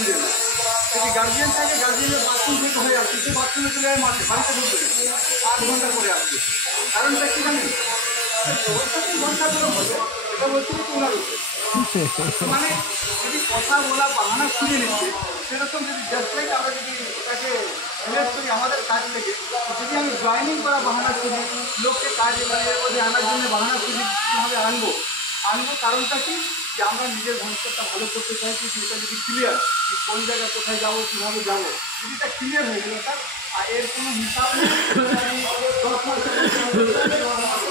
খুঁজে না। যদি গার্জিয়ান থাকে, গার্জিয়ানের বাথরুম থেকে হয়ে আসছে, সে বাথরুমে চলে যায় মাঠে, বাড়িতে ঢুকবে 8 ঘন্টা করে আসছে। কারণটা কি জানেন? ওর সাথে ঘন্টা করে হবে, এটা বলছিল কি ওনার উপরে। মানে যদি কথা বলা বাহানা খুঁজে নিচ্ছে, সেরকম যদি জাস্ট লাইক আমরা যদি এটাকে রিলেট করি আমাদের কাজ থেকে, যদি আমি জয়েনিং করা বাহানা খুঁজি, লোককে কাজে এর মধ্যে আনার জন্য বাহানা খুঁজি, কীভাবে আনবো কারণটা কি, যে আমরা নিজের ভবিষ্যৎটা ভালো করতে চাইছি, যে এটা যদি ক্লিয়ার, যে কোন জায়গায় কোথায় যাবো, কীভাবে যাবো, যদি এটা ক্লিয়ার হয়ে গেল তার, আর এর কোনো হিসাব নেই। 10 মাস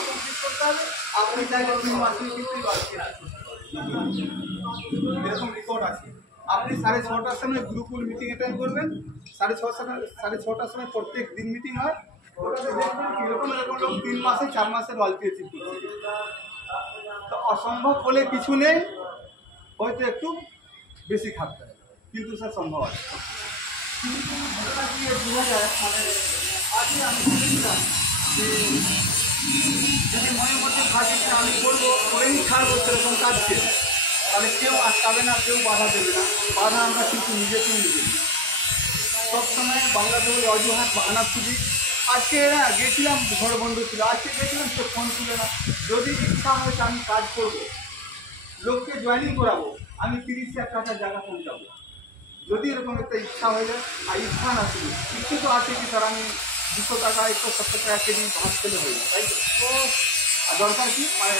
কমপ্লিট করতে হবে, আপনি চাইলে 3 মাসে কিন্তু এরকম রেকর্ড আছে। আপনি 6:30টার সময় গ্রুপুল মিটিং অ্যাটেন্ড করবেন, 6:30টার সময় প্রত্যেক দিন মিটিং হয়, ওটাতে দেখবেন কীরকম এরকম লোক 3 মাসে 4 মাসের ওয়ালপি অ্যাচিভ করছে। তো অসম্ভব বলে কিছু নেই, হয়তো একটু বেশি খাটতে হয়, কিন্তু স্যার সম্ভব আছে। বোঝা যায় মানে আজকে আমি বলেছিলাম যে যদি মনের মধ্যে থাকে যে আমি করবো, করেই ছাড়বো সেরকম কাজকে, তাহলে কেউ আটকাবে না, কেউ বাধা দেবে না। বাধা আমরা কিন্তু নিজেকেই নিজে সবসময় বাংলাতে ওই অজুহাত বাহানা খুঁজি। আজকে না গেছিলাম, ঘর বন্ধ ছিল, আজকে গেছিলাম সে ফোন তুলে না। যদি ইচ্ছা হয় যে আমি কাজ করবো, লোককে জয়েনিং করাবো, আমি 30,000 জায়গা পৌঁছাবো, যদি এরকম একটা ইচ্ছা হয়ে যায়। আর ইচ্ছা না শুধু ইচ্ছে তো আছে কি স্যার আমি 200 টাকা 170 টাকা কেজি ভাত খেলে হয়ে যায়, তাই তো? আর দরকার কি মানে